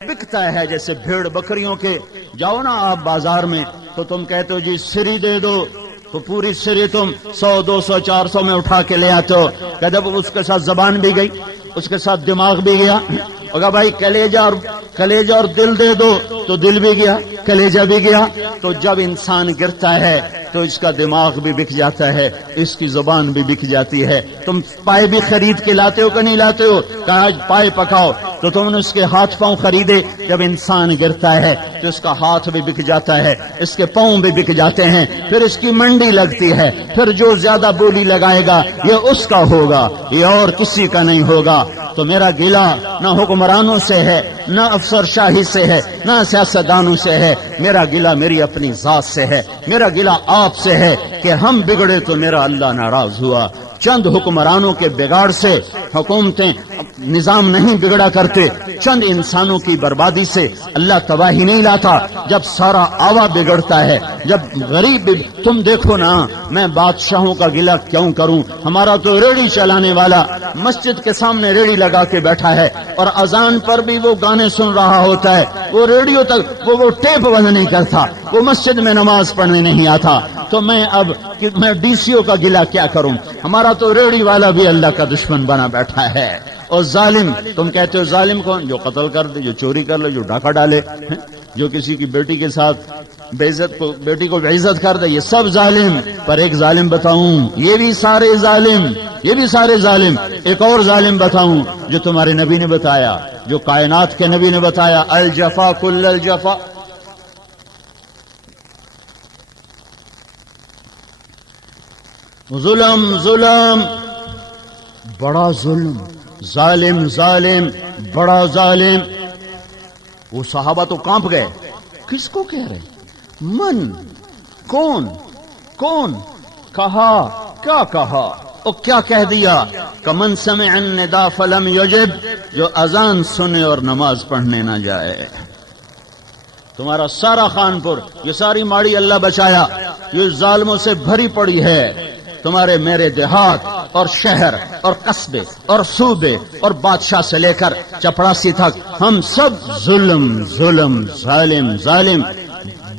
بکتا ہے جیسے بھیڑ بکریوں کے. جاؤ نا آپ بازار میں تو تم کہتے ہو جی سری دے دو تو پوری سری تم 100 200 400 میں اٹھا کے لے آتے ہو. کہ جب اس کے ساتھ زبان بھی گئی اس کے ساتھ دماغ بھی گیا. اگر بھائی کلیجہ اور دل دے دو تو دل بھی گیا کلیجہ بھی گیا. تو جب انسان گرتا ہے تو اس کا دماغ بھی بک جاتا ہے اس کی زبان بھی بک جاتی ہے. تم پائے بھی خرید کے لاتے ہو کہ نہیں لاتے ہو؟ کہ آج پائے پکاؤ تو تم نے اس کے ہاتھ پاؤں خریدے. جب انسان گرتا ہے تو اس کا ہاتھ بھی بک جاتا ہے اس کے پاؤں بھی بک جاتے ہیں. پھر اس کی منڈی لگتی ہے. پھر جو زیادہ بولی لگائے گا یہ اس کا ہوگا یہ اور کسی کا نہیں ہوگا. تو میرا گلہ نہ حکمرانوں سے ہے نہ افسر شاہی سے ہے نہ سیاستدانوں سے ہے. میرا گلہ میری اپنی ذات سے ہے. میرا گلہ آپ سے ہے کہ ہم بگڑے تو میرا اللہ ناراض ہوا. چند حکمرانوں کے بگاڑ سے حکومتیں نظام نہیں بگڑا کرتے. چند انسانوں کی بربادی سے اللہ تباہی نہیں لاتا. جب سارا آوا بگڑتا ہے جب غریب تم دیکھو نا. میں بادشاہوں کا گلہ کیوں کروں؟ ہمارا تو ریڑھی چلانے والا مسجد کے سامنے ریڑھی لگا کے بیٹھا ہے اور اذان پر بھی وہ گانے سن رہا ہوتا ہے. وہ ریڈیو تک وہ ٹیپ بند نہیں کرتا. وہ مسجد میں نماز پڑھنے نہیں آتا. تو میں ڈی سی او کا گلہ کیا کروں؟ ہمارا تو ریڑھی والا بھی اللہ کا دشمن بنا بیٹھا ہے. اور ظالم تم کہتے ہو ظالم کون؟ جو قتل کر دے جو چوری کر لے جو ڈاکہ ڈالے جو کسی کی بیٹی کے ساتھ بیٹی کو بے عزت کر دے یہ سب ظالم. پر ایک ظالم بتاؤں یہ بھی سارے ظالم. ایک اور ظالم بتاؤں جو تمہارے نبی نے بتایا جو کائنات کے نبی نے بتایا الجفا کل الجفا. ظلم بڑا ظالم بڑا ظالم. وہ صحابہ تو کانپ گئے. کس کو کہہ رہے؟ من کون کہا کیا کہا اور کیا کہہ دیا؟ کمن سمع النداء فلم یجب جو اذان سنے اور نماز پڑھنے نہ جائے. تمہارا سارا خانپور یہ ساری ماڑی اللہ بچایا یہ ظالموں سے بھری پڑی ہے. تمہارے میرے دیہات اور شہر اور قصبے اور صوبے اور بادشاہ سے لے کر چپڑاسی تک ہم سب ظالم.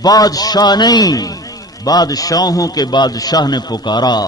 بادشاہ نہیں بادشاہوں کے بادشاہ نے پکارا.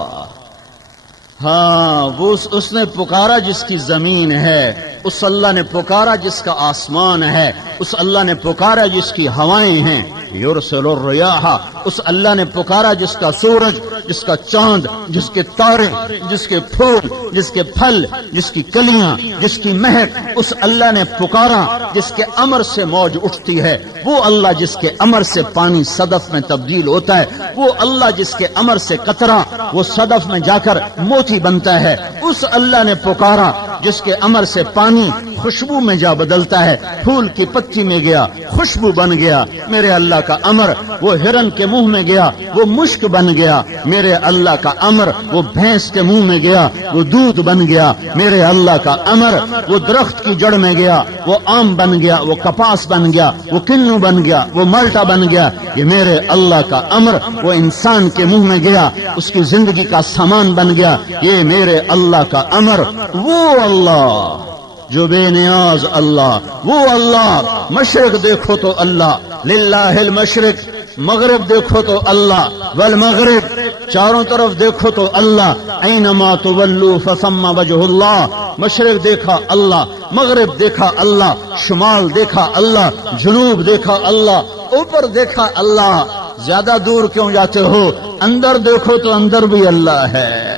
ہاں وہ اس نے پکارا جس کی زمین ہے. اس اللہ نے پکارا جس کا آسمان ہے. اس اللہ نے پکارا جس کی ہوائیں ہیں. یرسل الریاح اس اللہ نے پکارا جس کا سورج جس کا چاند جس کے تارے جس کے پھول جس کے پھل جس کی کلیاں جس کی مہک. اس اللہ نے پکارا جس کے امر سے موج اٹھتی ہے. وہ اللہ جس کے امر سے پانی صدف میں تبدیل ہوتا ہے. وہ اللہ جس کے امر سے قطرہ وہ صدف میں جا کر موتی بنتا ہے. اس اللہ نے پکارا جس کے امر سے پانی خوشبو میں جا بدلتا ہے. پھول کی پتی میں گیا خوشبو بن گیا. میرے اللہ کا امر وہ ہرن کے منہ میں گیا وہ مشک بن گیا. میرے اللہ کا امر وہ بھینس کے منہ میں گیا وہ دودھ بن گیا. میرے اللہ کا امر وہ درخت کی جڑ میں گیا وہ آم بن گیا وہ کپاس بن گیا وہ کنو بن گیا وہ مالٹا بن گیا. یہ میرے اللہ کا امر وہ انسان کے منہ میں گیا اس کی زندگی کا سامان بن گیا. یہ میرے اللہ کا امر وہ اللہ جو بے نیاز اللہ وہ اللہ. مشرق دیکھو تو اللہ للہ المشرق. مغرب دیکھو تو اللہ والمغرب. چاروں طرف دیکھو تو اللہ. اینما تولوا فثم وجہ اللہ. مشرق دیکھا اللہ مغرب دیکھا اللہ شمال دیکھا اللہ جنوب دیکھا اللہ اوپر دیکھا اللہ. زیادہ دور کیوں جاتے ہو؟ اندر دیکھو تو اندر بھی اللہ ہے.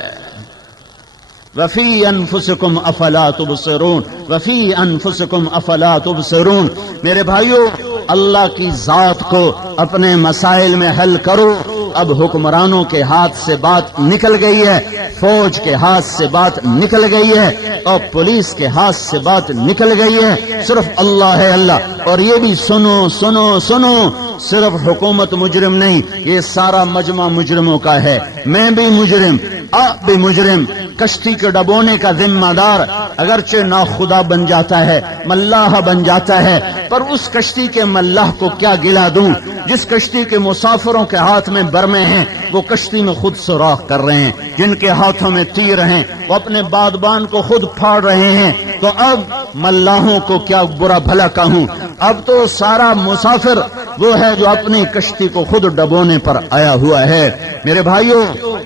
وفی انفسکم افلا تبصرون وفی انفسکم افلا تبصرون. میرے بھائیو اللہ کی ذات کو اپنے مسائل میں حل کرو. اب حکمرانوں کے ہاتھ سے بات نکل گئی ہے فوج کے ہاتھ سے بات نکل گئی ہے اور پولیس کے ہاتھ سے بات نکل گئی ہے. صرف اللہ ہے اللہ. اور یہ بھی سنو صرف حکومت مجرم نہیں یہ سارا مجمع مجرموں کا ہے. میں بھی مجرم آپ بھی مجرم کشتی کے ڈبونے کا ذمہ دار اگرچہ ناخدا بن جاتا ہے، ملاح بن جاتا ہے، پر اس کشتی کے ملاح کو کیا گلا دوں؟ جس کشتی کے مسافروں کے ہاتھ میں برمے ہیں وہ کشتی میں خود سوراخ کر رہے ہیں، جن کے ہاتھوں میں تیر ہیں وہ اپنے بادبان کو خود پھاڑ رہے ہیں، تو اب ملاحوں کو کیا برا بھلا کہوں؟ اب تو سارا مسافر وہ ہے جو اپنی کشتی کو خود ڈبونے پر آیا ہوا ہے۔ میرے بھائیوں،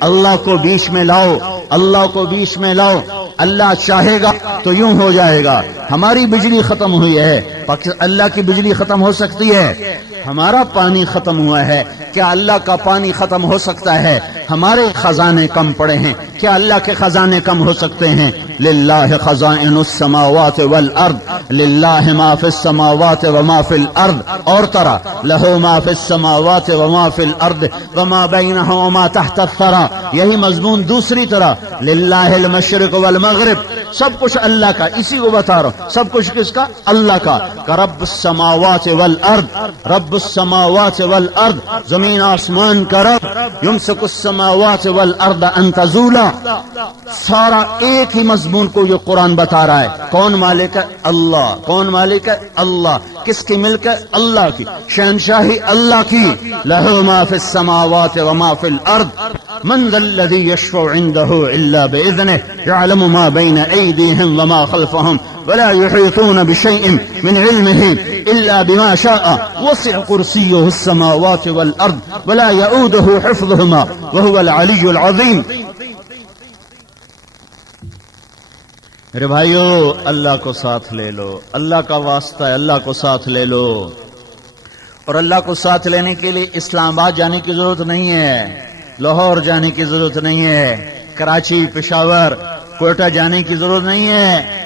اللہ کو بیچ میں لاؤ، اللہ کو بیچ میں لاؤ، اللہ چاہے گا تو یوں ہو جائے گا۔ ہماری بجلی ختم ہوئی ہے، اللہ کی بجلی ختم ہو سکتی ہے؟ ہمارا پانی ختم ہوا ہے، کیا اللہ کا پانی ختم ہو سکتا ہے؟ ہمارے خزانے کم پڑے ہیں، کیا اللہ کے خزانے کم ہو سکتے ہیں؟ للہ خزائن السماوات والارض، للہ ما فی السماوات وما فی الارض، اور طرح لہ ما فی السماوات وما فی الارض وما بینہما تحت الثری، یہی مضمون دوسری طرح للہ المشرق والمغرب، سب کچھ اللہ کا، اسی کو بتا رہا ہوں، سب کچھ کس کا؟ اللہ کا۔ رب السماوات والارض، رب السماوات والارض، زمین آسمان کا رب، یمسک السماوات والارض ان تزولا، سارا ایک ہی مضمون کو یہ قرآن بتا رہا ہے۔ کون مالک ہے؟ اللہ۔ کون مالک ہے؟ اللہ۔ کس کی ملک ہے؟ اللہ کی، شہنشاہی اللہ کی۔ لہ ما فی السماوات وما فی الارض، من ذا الذی یشفع عنده الا باذنہ، یعلم ما بین ایدیہم وما خلفہم ولا يحيطون بشيء من علمه إلا بما شاء، وسع كرسيه السماوات والأرض ولا يؤوده حفظهما وهو العلي العظيم۔ میرے بھائیو، اللہ کو ساتھ لے لو، اللہ کا واسطہ ہے، اللہ کو ساتھ لے لو۔ اور اللہ کو ساتھ لینے کے لیے اسلام آباد جانے کی ضرورت نہیں ہے، لاہور جانے کی ضرورت نہیں ہے، کراچی، پشاور، کوئٹہ جانے کی ضرورت نہیں ہے۔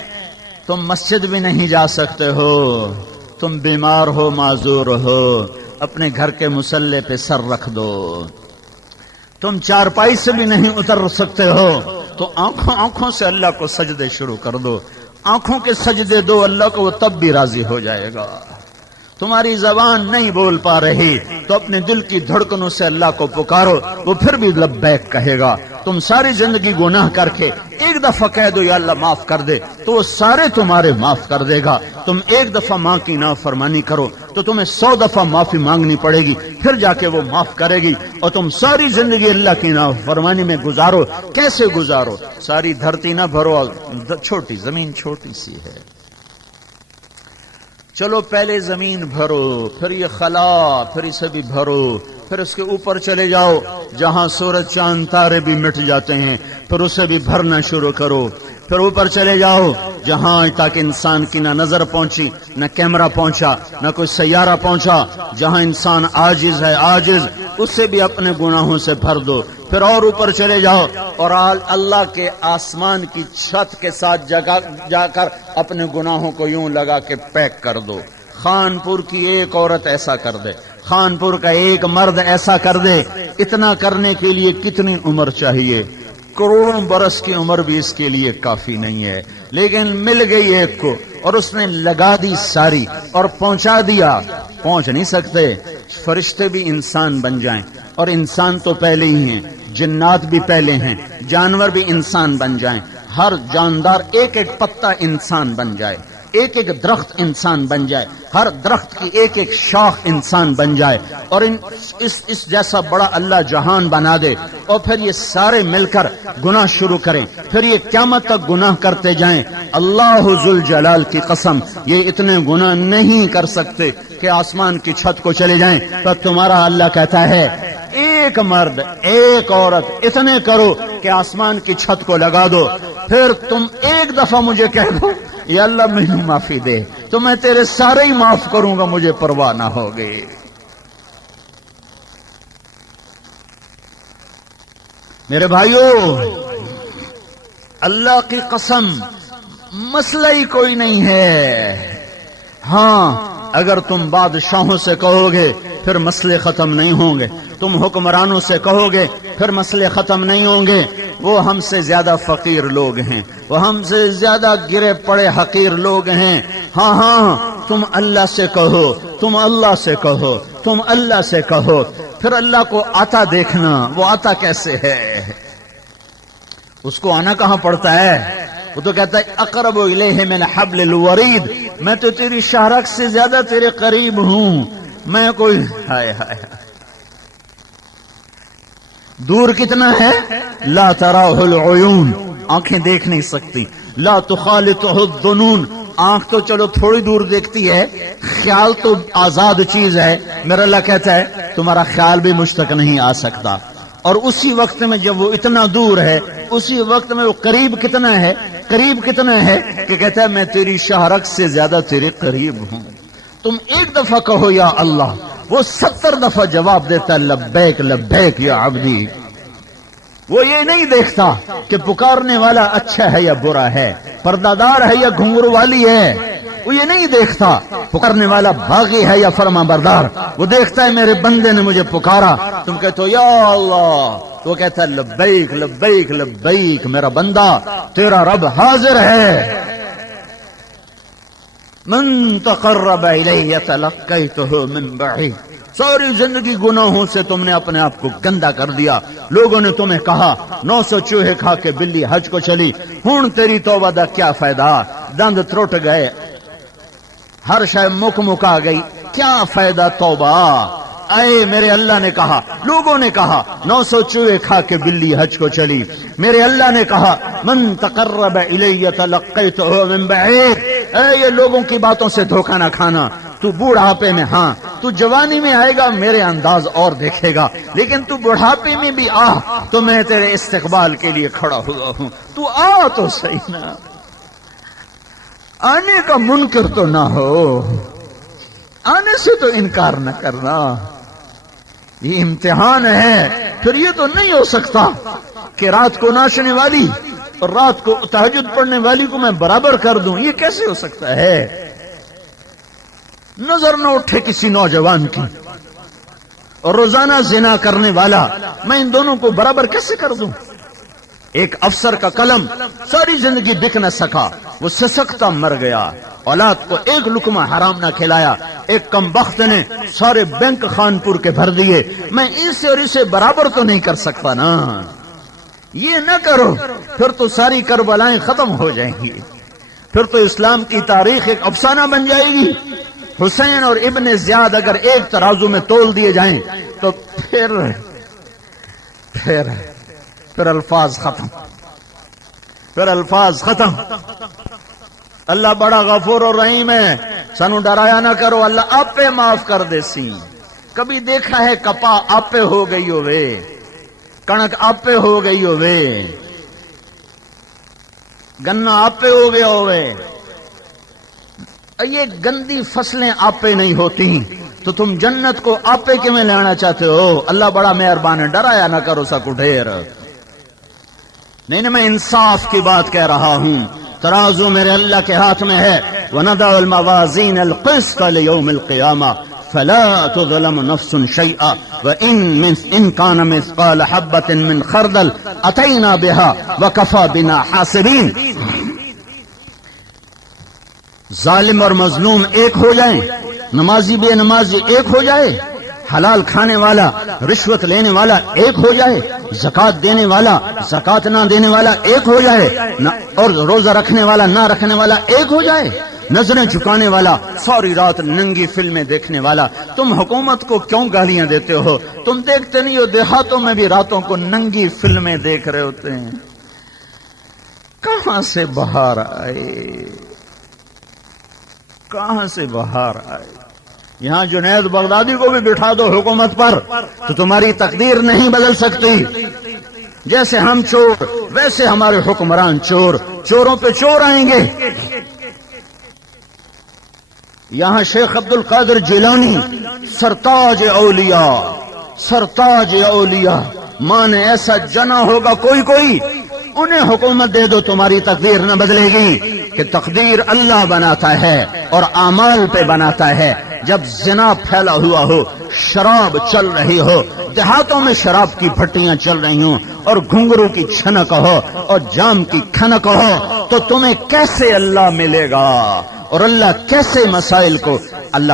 تم مسجد بھی نہیں جا سکتے ہو، تم بیمار ہو، معذور ہو، اپنے گھر کے مصلی پہ سر رکھ دو۔ تم چارپائی سے بھی نہیں اتر سکتے ہو تو آنکھوں سے اللہ کو سجدے شروع کر دو، آنکھوں کے سجدے دو اللہ کو، وہ تب بھی راضی ہو جائے گا۔ تمہاری زبان نہیں بول پا رہی تو اپنے دل کی دھڑکنوں سے اللہ کو پکارو، وہ پھر بھی لبیک کہے گا۔ تم ساری زندگی گناہ کر کے ایک دفعہ کہہ دو یا اللہ معاف کر دے تو وہ سارے تمہارے معاف کر دے گا۔ تم ایک دفعہ ماں کی نافرمانی کرو تو تمہیں 100 دفعہ معافی مانگنی پڑے گی، پھر جا کے وہ معاف کرے گی۔ اور تم ساری زندگی اللہ کی نافرمانی میں گزارو، کیسے گزارو؟ ساری دھرتی نہ بھرو، چھوٹی زمین چھوٹی سی ہے، چلو پہلے زمین بھرو، پھر یہ خلا، پھر اسے بھی بھرو، پھر اس کے اوپر چلے جاؤ جہاں سورج چاند تارے بھی مٹ جاتے ہیں، پھر اسے بھی بھرنا شروع کرو۔ پھر اوپر چلے جاؤ جہاں تک انسان کی نہ نظر پہنچی، نہ کیمرہ پہنچا، نہ کوئی سیارہ پہنچا، جہاں انسان عاجز ہے، عاجز، اسے بھی اپنے گناہوں سے بھر دو۔ پھر اور اوپر چلے جاؤ اور اللہ کے آسمان کی چھت کے ساتھ جا کر اپنے گناہوں کو یوں لگا کے پیک کر دو۔ خانپور کی ایک عورت ایسا کر دے، خانپور کا ایک مرد ایسا کر دے، اتنا کرنے کے لیے کتنی عمر چاہیے؟ کروڑوں برس کی عمر بھی اس کے لیے کافی نہیں ہے، لیکن مل گئی ایک کو اور اس نے لگا دی ساری اور پہنچا دیا۔ پہنچ نہیں سکتے، فرشتے بھی انسان بن جائیں، اور انسان تو پہلے ہی ہیں، جنات بھی پہلے ہیں، جانور بھی انسان بن جائیں، ہر جاندار ایک ایک پتا انسان بن جائے، ایک ایک درخت انسان بن جائے، ہر درخت کی ایک ایک شاخ انسان بن جائے، اور اس جیسا بڑا اللہ جہان بنا دے، اور پھر یہ سارے مل کر گناہ شروع کریں، پھر یہ قیامت تک گناہ کرتے جائیں۔ اللہ ذوالجلال کی قسم، یہ اتنے گناہ نہیں کر سکتے کہ آسمان کی چھت کو چلے جائیں۔ پر تمہارا اللہ کہتا ہے ایک مرد ایک عورت اتنے کرو کہ آسمان کی چھت کو لگا دو، پھر تم ایک دفعہ مجھے کہہ دو یا اللہ مجھے معافی دے تو میں تیرے سارے ہی معاف کروں گا، مجھے پرواہ نہ ہوگی۔ میرے بھائیو، اللہ کی قسم مسئلہ ہی کوئی نہیں ہے۔ ہاں اگر تم بادشاہوں سے کہو گے پھر مسئلے ختم نہیں ہوں گے، تم حکمرانوں سے کہو گے پھر مسئلے ختم نہیں ہوں گے۔ وہ ہم سے زیادہ فقیر لوگ ہیں، وہ ہم سے زیادہ گرے پڑے حقیر لوگ ہیں۔ ہاں ہاں تم اللہ سے کہو، تم اللہ سے کہو، تم اللہ سے کہو، پھر اللہ کو آتا دیکھنا، وہ آتا کیسے ہے؟ اس کو آنا کہاں پڑتا ہے؟ وہ تو کہتا ہے اقرب الیہ من حبل الورید، میں تو تیری شاہرگ سے زیادہ تیرے قریب ہوں، میں کوئی ہائے ہائے دور کتنا ہے؟ لا تراہ العیون، آنکھیں دیکھ نہیں سکتی، لا تخالطہ الظنون، آنکھ تو چلو تھوڑی دور دیکھتی ہے، خیال تو آزاد چیز ہے، میرا اللہ کہتا ہے تمہارا خیال بھی مجھ تک نہیں آ سکتا۔ اور اسی وقت میں جب وہ اتنا دور ہے، اسی وقت میں وہ قریب کتنا ہے؟ قریب کتنا ہے کہ کہتا ہے میں تیری شاہرگ سے زیادہ تیرے قریب ہوں۔ تم ایک دفعہ کہو یا اللہ، وہ 70 دفعہ جواب دیتا ہے لبیک لبیک یا عبدی۔ وہ یہ نہیں دیکھتا کہ پکارنے والا اچھا ہے یا برا ہے، پردہ دار ہے یا گھنگرو والی ہے، وہ یہ نہیں دیکھتا پکارنے والا باغی ہے یا فرما بردار، وہ دیکھتا ہے میرے بندے نے مجھے پکارا، تم کہتے ہو یا اللہ، تو وہ کہتا ہے لبیک لبیک لبیک، میرا بندہ تیرا رب حاضر ہے۔ من تقرب الیہ تلقیتہ من بعید، ساری زندگی گناہوں سے تم نے اپنے آپ کو گندا کر دیا، لوگوں نے تمہیں کہا 900 چوہے کھا کے بلی حج کو چلی، ہن تیری توبہ دا کیا فائدہ، دند ترٹ گئے، ہر شے مک مکا گئی، کیا فائدہ توبہ؟ اے میرے اللہ نے کہا، لوگوں نے کہا 900 چوہے کھا کے بلی حج کو چلی، میرے اللہ نے کہا من تقرب الیہ تلقیتہ من بعید، اے یہ لوگوں کی باتوں سے دھوکہ نہ کھانا، تو بوڑھاپے میں، ہاں تو جوانی میں آئے گا میرے انداز اور دیکھے گا، لیکن تو بڑھاپے میں بھی آ تو میں تیرے استقبال کے لیے کھڑا ہوا ہوں، تو آ تو صحیح نا، آنے کا منکر تو نہ ہو، آنے سے تو انکار نہ کرنا، یہ امتحان ہے۔ پھر یہ تو نہیں ہو سکتا کہ رات کو ناچنے والی اور رات کو تہجد پڑھنے والی کو میں برابر کر دوں، یہ کیسے ہو سکتا ہے؟ نظر نہ اٹھے کسی نوجوان کی اور روزانہ زنا کرنے والا، میں ان دونوں کو برابر کیسے کر دوں؟ ایک افسر کا قلم ساری زندگی بک نہ سکا، وہ سسکتا مر گیا، اولاد کو ایک لقمہ حرام نہ کھلایا، ایک کم بخت نے سارے بینک خانپور کے بھر دیے، میں اسے اور اسے برابر تو نہیں کر سکتا نا، یہ نہ کرو، پھر تو ساری کربلائیں ختم ہو جائیں گی، پھر تو اسلام کی تاریخ ایک افسانہ بن جائے گی۔ حسین اور ابن زیاد اگر ایک ترازو میں تول دیے جائیں تو پھر الفاظ ختم، پھر الفاظ ختم۔ اللہ بڑا غفور اور رحیم ہے، سانو ڈرایا نہ کرو، اللہ آپ پہ معاف کر دے سی۔ کبھی دیکھا ہے کپا آپ پہ ہو گئی ہوئے، کنک آپ پہ ہو گئی ہوئے، گنا آپ پہ ہو گیا ہوئے، یہ گندی فصلیں آپ پہ نہیں ہوتی تو تم جنت کو آپ پہ کیوں لانا چاہتے ہو؟ اللہ بڑا مہربان ہے، ڈرایا نہ کرو سکو ڈھیر۔ نہیں میں انصاف کی بات کہہ رہا ہوں، ترازو میرے اللہ کے ہاتھ میں ہے، وَنَضَعُ الْمَوَازِينَ الْقِسْطَ لِيَوْمِ الْقِيَامَةِ فَلَا تُظْلَمُ نَفْسٌ شَيْئًا وَإِن كَانَ مِثْقَالَ حَبَّةٍ مِّنْ خَرْدَلٍ أَتَيْنَا بِهَا وَكَفَىٰ بِنَا حَاسِبِينَ۔ ظالم اور مظلوم ایک ہو جائیں، نمازی بے نمازی ایک ہو جائے، حلال کھانے والا رشوت لینے والا ایک ہو جائے، زکات دینے والا زکات نہ دینے والا ایک ہو جائے، اور روزہ رکھنے والا نہ رکھنے والا ایک ہو جائے، نظریں جھکانے والا ساری رات ننگی فلمیں دیکھنے والا۔ تم حکومت کو کیوں گالیاں دیتے ہو؟ تم دیکھتے نہیں ہو دیہاتوں میں بھی راتوں کو ننگی فلمیں دیکھ رہے ہوتے ہیں، کہاں سے بہار آئے، کہاں سے بہار آئے؟ یہاں جنید بغدادی کو بھی بٹھا دو حکومت پر تو تمہاری تقدیر نہیں بدل سکتی۔ جیسے ہم چور ویسے ہمارے حکمران چور، چوروں پہ چور آئیں گے۔ یہاں شیخ عبد القادر جیلانی سرتاج اولیاء، سرتاج اولیاء، ماں نے ایسا جنا ہوگا کوئی انہیں حکومت دے دو تمہاری تقدیر نہ بدلے گی، کہ تقدیر اللہ بناتا ہے اور اعمال پہ بناتا ہے۔ جب زنا پھیلا ہوا ہو، شراب چل رہی ہو، دیہاتوں میں شراب کی بھٹیاں چل رہی ہوں اور گھنگرو کی چھنک ہو اور جام کی کھنک ہو، تو تمہیں کیسے اللہ ملے گا؟ اور اللہ کیسے مسائل کو اللہ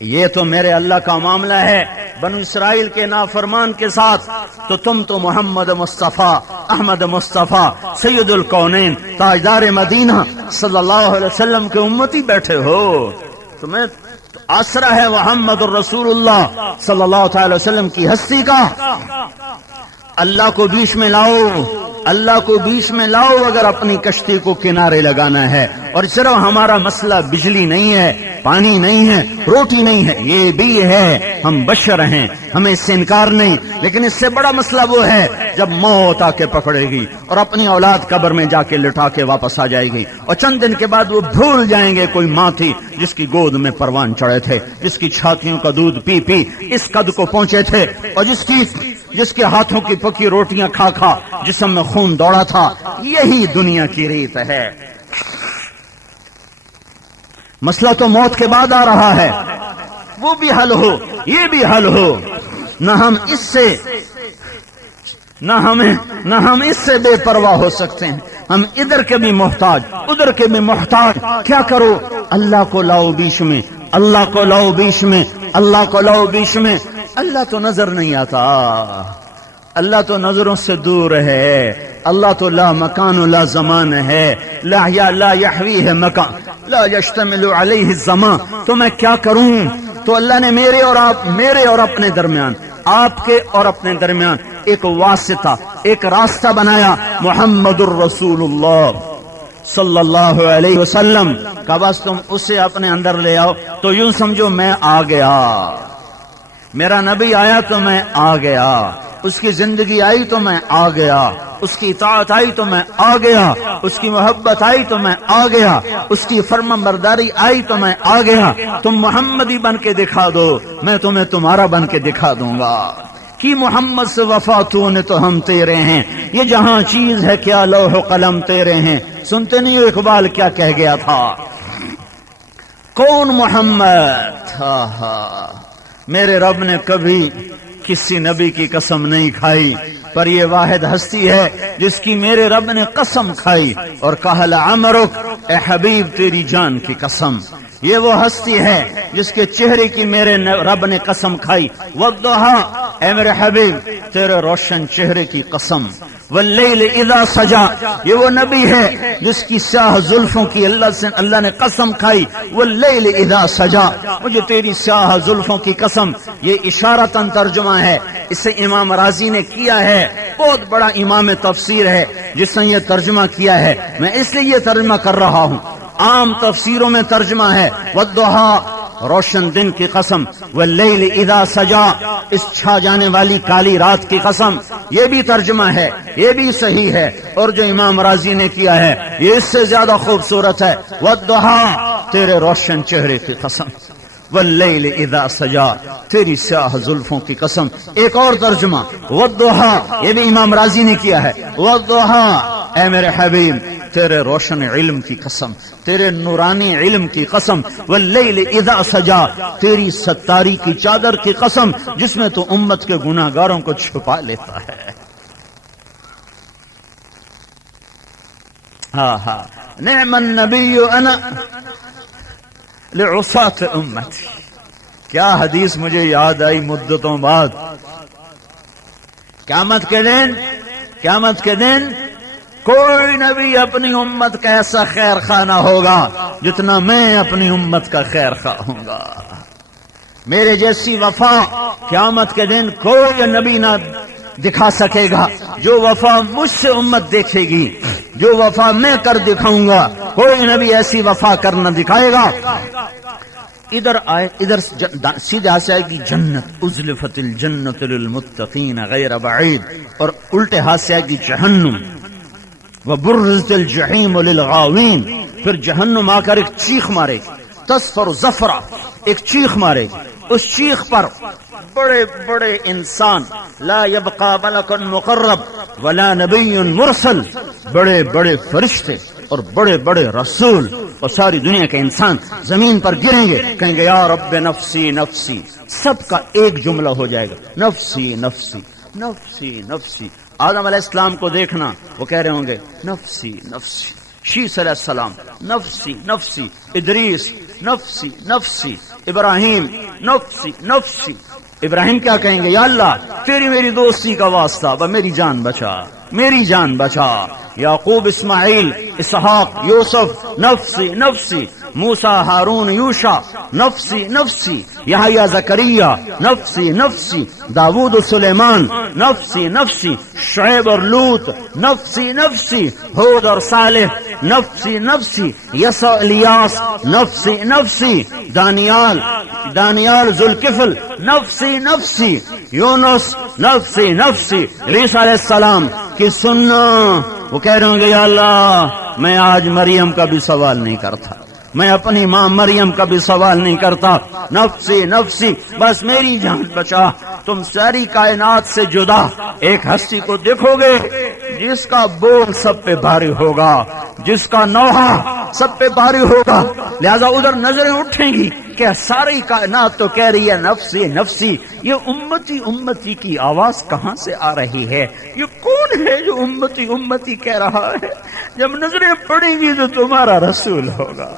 یہ تو میرے اللہ کا معاملہ ہے بنو اسرائیل کے نافرمان کے ساتھ، تو تم تو محمد مصطفیٰ احمد مصطفیٰ سید الکونین تاجدار مدینہ صلی اللہ علیہ وسلم کے امتی بیٹھے ہو، تمہیں آسرا ہے محمد الرسول اللہ صلی اللہ تعالی وسلم کی ہستی کا۔ اللہ کو بیچ میں لاؤ، اللہ کو بیچ میں لاؤ اگر اپنی کشتی کو کنارے لگانا ہے۔ اور صرف ہمارا مسئلہ بجلی نہیں ہے، پانی نہیں ہے، روٹی نہیں ہے، یہ بھی ہے، ہم بشر ہیں، ہمیں اس سے انکار نہیں، لیکن اس سے بڑا مسئلہ وہ ہے جب موت آ کے پکڑے گی اور اپنی اولاد قبر میں جا کے لٹا کے واپس آ جائے گی، اور چند دن کے بعد وہ بھول جائیں گے کوئی ماں تھی جس کی گود میں پروان چڑھے تھے، جس کی چھاتیوں کا دودھ پی پی اس قد کو پہنچے تھے، اور جس کے ہاتھوں کی پکی روٹیاں کھا کھا جسم میں خون دوڑا تھا۔ یہی دنیا کی ریت ہے۔ مسئلہ تو موت کے بعد آ رہا ہے، وہ بھی حل ہو، یہ بھی حل ہو، نہ ہم اس سے بے پرواہ ہو سکتے ہیں۔ ہم ادھر کے بھی محتاج، ادھر کے بھی محتاج، کیا کرو؟ اللہ کو لاؤ بیچ میں، اللہ کو لاؤ بیچ میں، اللہ کو لاؤ بیچ میں۔ اللہ تو نظر نہیں آتا، اللہ تو نظروں سے دور ہے، اللہ تو لا مکان و لا زمان ہے، لا یحوی ہے مکان لا یشتمل علیہ الزمان۔ تو میں کیا کروں؟ تو اللہ نے میرے اور اپنے درمیان، آپ کے اور اپنے درمیان ایک واسطہ، ایک راستہ بنایا، محمد الرسول اللہ صلی اللہ علیہ وسلم کا۔ بس تم اسے اپنے اندر لے آؤ تو یوں سمجھو میں آ گیا، میرا نبی آیا تو میں آ گیا، اس کی زندگی آئی تو میں آ گیا، اس کی اطاعت آئی تو میں آ گیا، اس کی محبت آئی تو میں آ گیا، اس کی فرمانبرداری آئی تو میں آ گیا۔ تم محمدی بن کے دکھا دو، میں تمہیں تمہارا بن کے دکھا دوں گا۔ کی محمد سے وفا تو نے تو ہم تیرے ہیں، یہ جہاں چیز ہے کیا لوح و قلم تیرے ہیں۔ سنتے نہیں ہو اقبال کیا کہہ گیا تھا؟ کون محمد؟ میرے رب نے کبھی کسی نبی کی قسم نہیں کھائی، پر یہ واحد ہستی ہے جس کی میرے رب نے قسم کھائی اور کہا لعمرک، اے حبیب تیری جان کی قسم۔ یہ وہ ہستی ہے جس کے چہرے کی میرے رب نے قسم کھائی، والضحی، اے میرے حبیب تیرے روشن چہرے کی قسم، واللیل اذا سجا، یہ وہ نبی ہے جس کی سیاہ زلفوں کی اللہ نے قسم کھائی، واللیل اذا سجا، مجھے تیری سیاہ زلفوں کی قسم۔ یہ اشارتاً ترجمہ ہے، اسے امام راضی نے کیا ہے، بہت بڑا امام تفسیر ہے جس نے یہ ترجمہ کیا ہے، میں اس لیے یہ ترجمہ کر رہا ہوں۔ عام تفسیروں میں ترجمہ ہے والضحی، روشن دن کی قسم، واللیل اذا سجا، اس چھا جانے والی کالی رات کی قسم، یہ بھی ترجمہ ہے، یہ بھی صحیح ہے۔ اور جو امام راضی نے کیا ہے یہ اس سے زیادہ خوبصورت ہے، والضحی، تیرے روشن چہرے کی قسم، واللیل اذا سجا، تیری سیاہ زلفوں کی قسم۔ ایک اور ترجمہ والضحی، یہ بھی امام راضی نے کیا ہے، والضحی، اے میرے حبیب تیرے روشن علم کی قسم، تیرے نورانی علم کی قسم، واللیل اذا سجا، تیری ستاری کی چادر کی قسم جس میں تو امت کے گناہگاروں کو چھپا لیتا ہے۔ نعم النبی انا لعصاة امتی۔ کیا حدیث مجھے یاد آئی مدتوں بعد، قیامت کے دن کوئی نبی اپنی امت کا ایسا خیر خواہ نہ ہوگا جتنا میں اپنی امت کا خیر خواہ ہوں گا۔ میرے جیسی وفا قیامت کے دن کوئی نبی نہ دکھا سکے گا، جو وفا مجھ سے امت دیکھے گی، جو وفا میں کر دکھاؤں گا، کوئی نبی ایسی وفا کر نہ دکھائے گا۔ ادھر سیدھے ہاتھ سے آئے گی جنت، ازلفت الجنت للمتقین غیر بعید، اور الٹے ہاتھ سے آئے گی جہنم، وبرزت الجحیم للغاوین، پھر جہنم آ کر ایک چیخ مارے گی، تصفر زفرہ، ایک چیخ مارے گی، اس چیخ پر بڑے بڑے انسان، لا یبقى ملک مقرب ولا نبی مرسل، بڑے بڑے فرشتے اور بڑے بڑے رسول اور ساری دنیا کے انسان زمین پر گریں گے، کہیں گے یا رب نفسی نفسی، سب کا ایک جملہ ہو جائے گا، نفسی نفسی نفسی نفسی۔ آدم علیہ السلام کو دیکھنا، وہ کہہ رہے ہوں گے نفسی نفسی، شیس علیہ السلام نفسی نفسی، ادریس نفسی نفسی، ابراہیم نفسی نفسی، ابراہیم کیا کہیں گے؟ یا اللہ تیری میری دوستی کا واسطہ، میری جان بچا، میری جان بچا۔ یعقوب اسماعیل اسحاق یوسف نفسی نفسی، موسیٰ ہارون یوشع نفسی نفسی، یحییٰ زکریا نفسی نفسی، داود و سلیمان نفسی نفسی، شعیب اور لوط نفسی نفسی، ہود اور صالح نفسی نفسی، یسوع الیاس نفسی نفسی، دانیال ذوالکفل نفسی نفسی، یونس نفسی نفسی، عیسیٰ علیہ السلام کی سننا وہ کہہ رہے ہوں گے یا اللہ میں آج مریم کا بھی سوال نہیں کرتا، میں اپنی ماں مریم کا بھی سوال نہیں کرتا، نفسی نفسی، بس میری جان بچا۔ تم ساری کائنات سے جدا ایک ہستی کو دیکھو گے جس کا بول سب پہ بھاری ہوگا، جس کا نوحہ سب پہ بھاری ہوگا، لہذا ادھر نظریں اٹھیں گی کہ ساری کائنات تو کہہ رہی ہے نفسی نفسی، یہ امتی امتی کی آواز کہاں سے آ رہی ہے؟ یہ کون ہے جو امتی امتی کہہ رہا ہے؟ جب نظریں پڑیں گی تو تمہارا رسول ہوگا،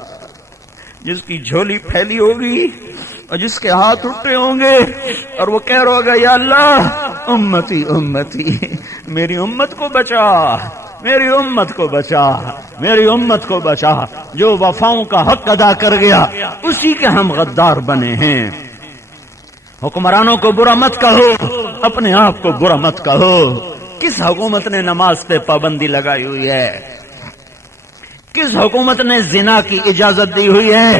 جس کی جھولی پھیلی ہوگی اور جس کے ہاتھ اٹھے ہوں گے اور وہ کہہ رہا ہوگا یا اللہ امتی امتی، میری امت کو بچا، میری امت کو بچا، میری امت کو بچا۔ جو وفاؤں کا حق ادا کر گیا اسی کے ہم غدار بنے ہیں۔ حکمرانوں کو برا مت کہو، اپنے آپ کو برا مت کہو۔ کس حکومت نے نماز پہ پابندی لگائی ہوئی ہے؟ کس حکومت نے زنا کی اجازت دی ہوئی ہے؟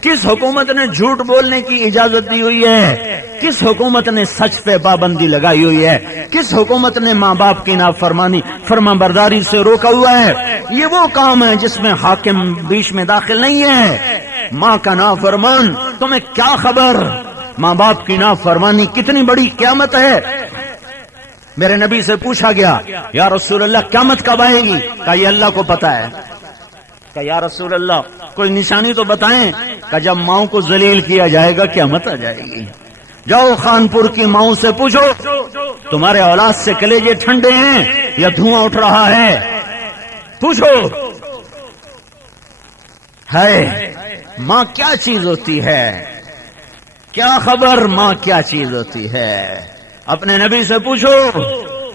کس حکومت نے جھوٹ بولنے کی اجازت دی ہوئی ہے؟ کس حکومت نے سچ پہ پابندی لگائی ہوئی ہے؟ کس حکومت نے ماں باپ کی نافرمانی فرمانبرداری سے روکا ہوا ہے؟ یہ وہ کام ہے جس میں حاکم بیچ میں داخل نہیں ہے۔ ماں کا نافرمان، تمہیں کیا خبر ماں باپ کی نافرمانی کتنی بڑی قیامت ہے؟ میرے نبی سے پوچھا گیا یا رسول اللہ قیامت کب آئے گی؟ کہا یہ اللہ کو پتا ہے۔ کہ یا رسول اللہ کوئی نشانی تو بتائیں۔ کہ جب ماؤں کو ذلیل کیا جائے گا قیامت آ جائے گی۔ جاؤ خانپور کی ماؤں سے پوچھو تمہارے اولاد سے کلیجے ٹھنڈے ہیں یا دھواں اٹھ رہا ہے؟ پوچھو۔ ہے ماں کیا چیز ہوتی ہے؟ کیا خبر ماں کیا چیز ہوتی ہے؟ اپنے نبی سے پوچھو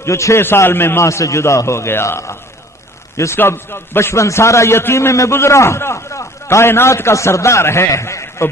جو 6 سال میں ماں سے جدا ہو گیا، جس کا بچپن سارا یتیمے میں گزرا، کائنات کا سردار ہے، اور